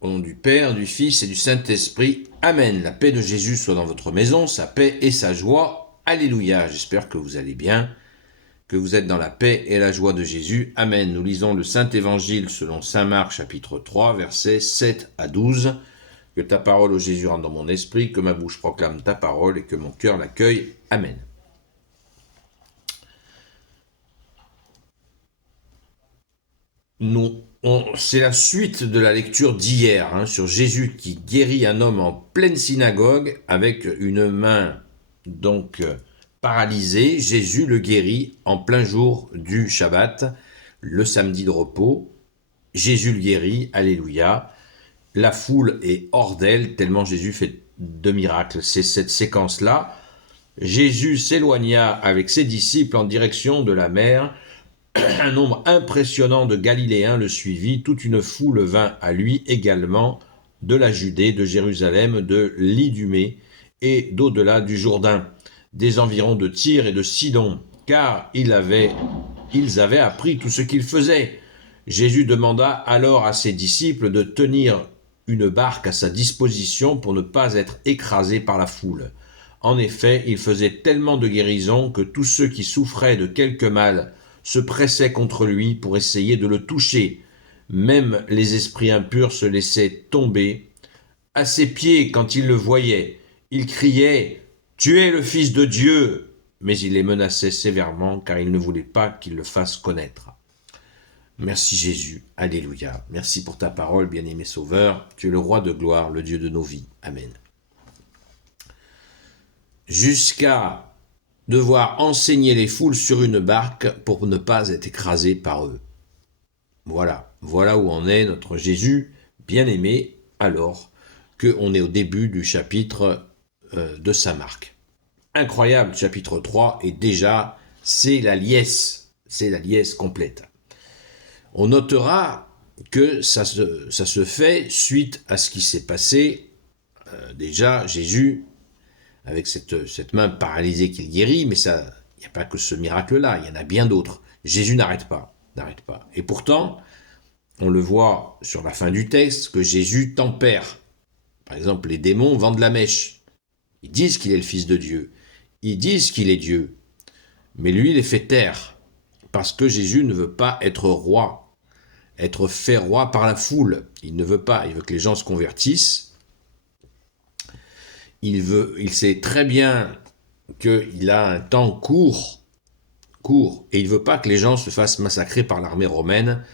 Au nom du Père, du Fils et du Saint-Esprit. Amen. La paix de Jésus soit dans votre maison, sa paix et sa joie. Alléluia. J'espère que vous allez bien, que vous êtes dans la paix et la joie de Jésus. Amen. Nous lisons le Saint-Évangile selon Saint Marc, chapitre 3, versets 7 à 12. Que ta parole, ô Jésus, rentre dans mon esprit, que ma bouche proclame ta parole et que mon cœur l'accueille. Amen. C'est la suite de la lecture d'hier sur Jésus qui guérit un homme en pleine synagogue avec une main donc paralysée. Jésus le guérit en plein jour du Shabbat, le samedi de repos. Jésus le guérit, alléluia. La foule est hors d'elle tellement Jésus fait de miracles. C'est cette séquence-là. Jésus s'éloigna avec ses disciples en direction de la mer. Un nombre impressionnant de Galiléens le suivit, toute une foule vint à lui également de la Judée, de Jérusalem, de l'Idumée et d'au-delà du Jourdain, des environs de Tyr et de Sidon, car ils avaient appris tout ce qu'ils faisaient. Jésus demanda alors à ses disciples de tenir une barque à sa disposition pour ne pas être écrasés par la foule. En effet, il faisait tellement de guérisons que tous ceux qui souffraient de quelque mal se pressaient contre lui pour essayer de le toucher. Même les esprits impurs se laissaient tomber à ses pieds quand ils le voyaient. Ils criaient « Tu es le Fils de Dieu !» Mais il les menaçait sévèrement car il ne voulait pas qu'ils le fassent connaître. Merci Jésus, alléluia. Merci pour ta parole, bien-aimé Sauveur. Tu es le roi de gloire, le Dieu de nos vies. Amen. Jusqu'à devoir enseigner les foules sur une barque pour ne pas être écrasé par eux. Voilà où en est notre Jésus bien-aimé, alors qu'on est au début du chapitre de Saint Marc. Incroyable, chapitre 3, et déjà, c'est la liesse complète. On notera que ça se fait suite à ce qui s'est passé. Déjà, Jésus, avec cette main paralysée qu'il guérit, mais il n'y a pas que ce miracle-là, il y en a bien d'autres. Jésus n'arrête pas. Et pourtant, on le voit sur la fin du texte, que Jésus tempère. Par exemple, les démons vendent la mèche. Ils disent qu'il est le Fils de Dieu. Ils disent qu'il est Dieu. Mais lui, il les fait taire. Parce que Jésus ne veut pas être roi, être fait roi par la foule. Il ne veut pas. Il veut que les gens se convertissent. Il sait très bien qu'il a un temps court, et il ne veut pas que les gens se fassent massacrer par l'armée romaine.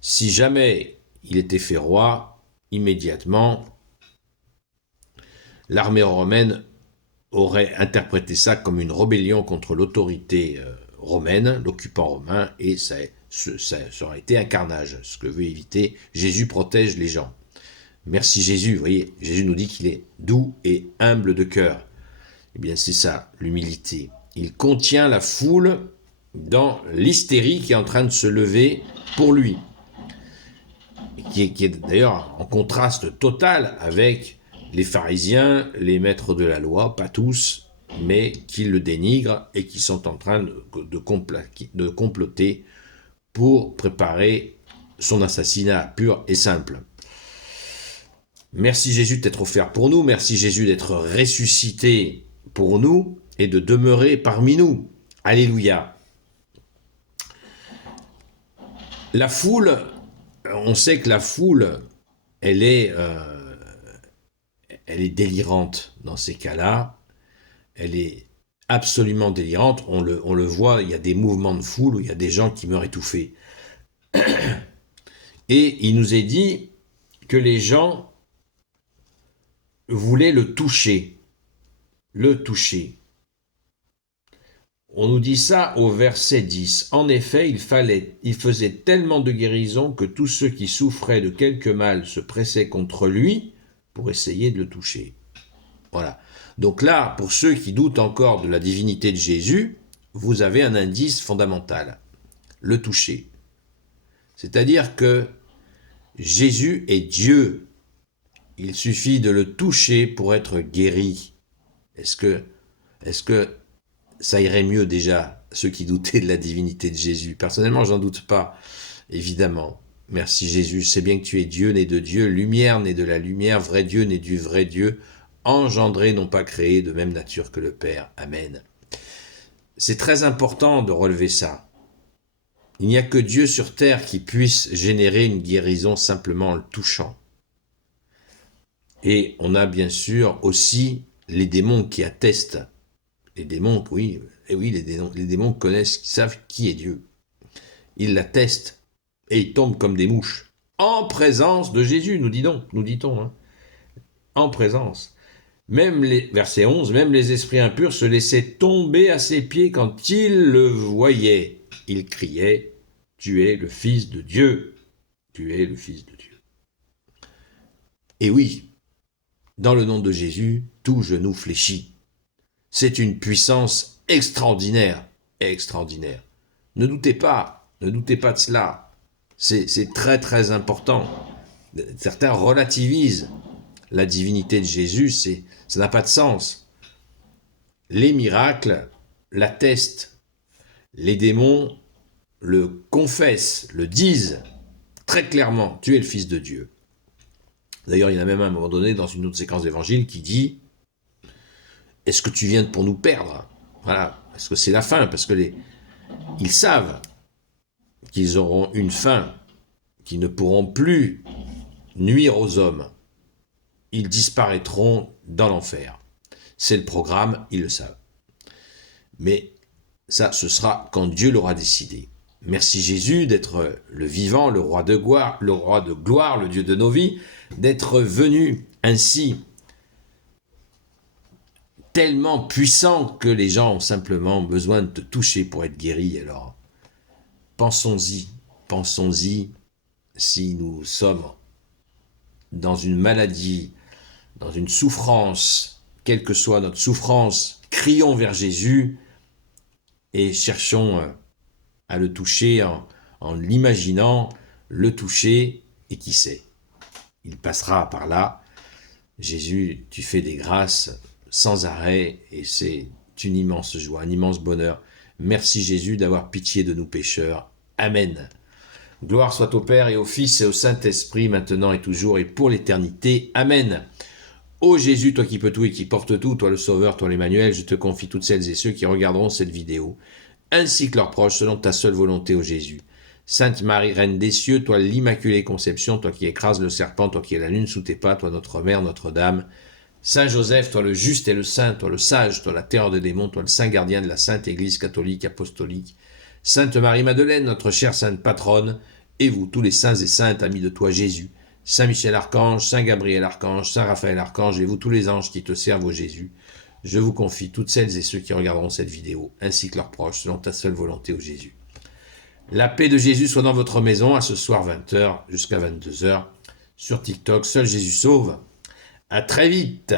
Si jamais il était fait roi, immédiatement, l'armée romaine aurait interprété ça comme une rébellion contre l'autorité romaine, l'occupant romain, et ça aurait été un carnage, ce que veut éviter. Jésus protège les gens. Merci Jésus, vous voyez, Jésus nous dit qu'il est doux et humble de cœur. Eh bien c'est ça, l'humilité. Il contient la foule dans l'hystérie qui est en train de se lever pour lui. Qui est d'ailleurs en contraste total avec les pharisiens, les maîtres de la loi, pas tous, mais qui le dénigrent et qui sont en train de comploter pour préparer son assassinat pur et simple. Merci Jésus d'être offert pour nous, merci Jésus d'être ressuscité pour nous et de demeurer parmi nous. Alléluia. La foule, on sait que la foule, elle est délirante dans ces cas-là. Elle est absolument délirante. On le voit, il y a des mouvements de foule où il y a des gens qui meurent étouffés. Et il nous est dit que les gens voulait le toucher. On nous dit ça au verset 10. En effet, il faisait tellement de guérisons que tous ceux qui souffraient de quelque mal se pressaient contre lui pour essayer de le toucher. Voilà. Donc là, pour ceux qui doutent encore de la divinité de Jésus, vous avez un indice fondamental. Le toucher. C'est-à-dire que Jésus est Dieu. Il suffit de le toucher pour être guéri. Est-ce que ça irait mieux déjà, ceux qui doutaient de la divinité de Jésus? Personnellement, j'en doute pas, évidemment. Merci Jésus, c'est bien que tu es Dieu, né de Dieu, lumière, né de la lumière, vrai Dieu, né du vrai Dieu, engendré, non pas créé, de même nature que le Père. Amen. C'est très important de relever ça. Il n'y a que Dieu sur terre qui puisse générer une guérison simplement en le touchant. Et on a bien sûr aussi les démons qui attestent. Les démons, oui, et oui, les démons connaissent, savent qui est Dieu. Ils l'attestent et ils tombent comme des mouches. En présence de Jésus, nous dit-on, hein, en présence. Verset 11, même les esprits impurs se laissaient tomber à ses pieds quand ils le voyaient. Ils criaient, tu es le Fils de Dieu. Tu es le Fils de Dieu. Et oui, dans le nom de Jésus, tout genou fléchit. C'est une puissance extraordinaire, extraordinaire. Ne doutez pas de cela. C'est très très important. Certains relativisent la divinité de Jésus, ça n'a pas de sens. Les miracles l'attestent. Les démons le confessent, le disent très clairement. Tu es le Fils de Dieu. D'ailleurs, il y en a même à un moment donné dans une autre séquence d'évangile qui dit « Est-ce que tu viens pour nous perdre ?» Voilà, parce que c'est la fin, parce que ils savent qu'ils auront une fin, qu'ils ne pourront plus nuire aux hommes. Ils disparaîtront dans l'enfer. C'est le programme, ils le savent. Mais ça, ce sera quand Dieu l'aura décidé. Merci Jésus d'être le vivant, le roi de gloire, le Dieu de nos vies, d'être venu ainsi tellement puissant que les gens ont simplement besoin de te toucher pour être guéris. Alors, pensons-y, si nous sommes dans une maladie, dans une souffrance, quelle que soit notre souffrance, crions vers Jésus et cherchons à le toucher en l'imaginant, le toucher, et qui sait, il passera par là. Jésus, tu fais des grâces sans arrêt et c'est une immense joie, un immense bonheur. Merci Jésus d'avoir pitié de nous pécheurs. Amen. Gloire soit au Père et au Fils et au Saint-Esprit, maintenant et toujours et pour l'éternité. Amen. Ô Jésus, toi qui peux tout et qui portes tout, toi le Sauveur, toi l'Emmanuel, je te confie toutes celles et ceux qui regarderont cette vidéo, ainsi que leurs proches, selon ta seule volonté, ô Jésus. Sainte Marie, Reine des cieux, toi l'Immaculée Conception, toi qui écrases le serpent, toi qui es la lune sous tes pas, toi notre Mère, Notre-Dame. Saint Joseph, toi le juste et le saint, toi le sage, toi la terreur des démons, toi le saint gardien de la Sainte Église catholique apostolique. Sainte Marie-Madeleine, notre chère sainte patronne, et vous, tous les saints et saintes, amis de toi Jésus, Saint Michel Archange, Saint Gabriel Archange, Saint Raphaël Archange, et vous tous les anges qui te servent, ô Jésus, je vous confie toutes celles et ceux qui regarderont cette vidéo, ainsi que leurs proches, selon ta seule volonté, ô Jésus. La paix de Jésus soit dans votre maison, à ce soir 20h jusqu'à 22h, sur TikTok, Seul Jésus sauve. À très vite.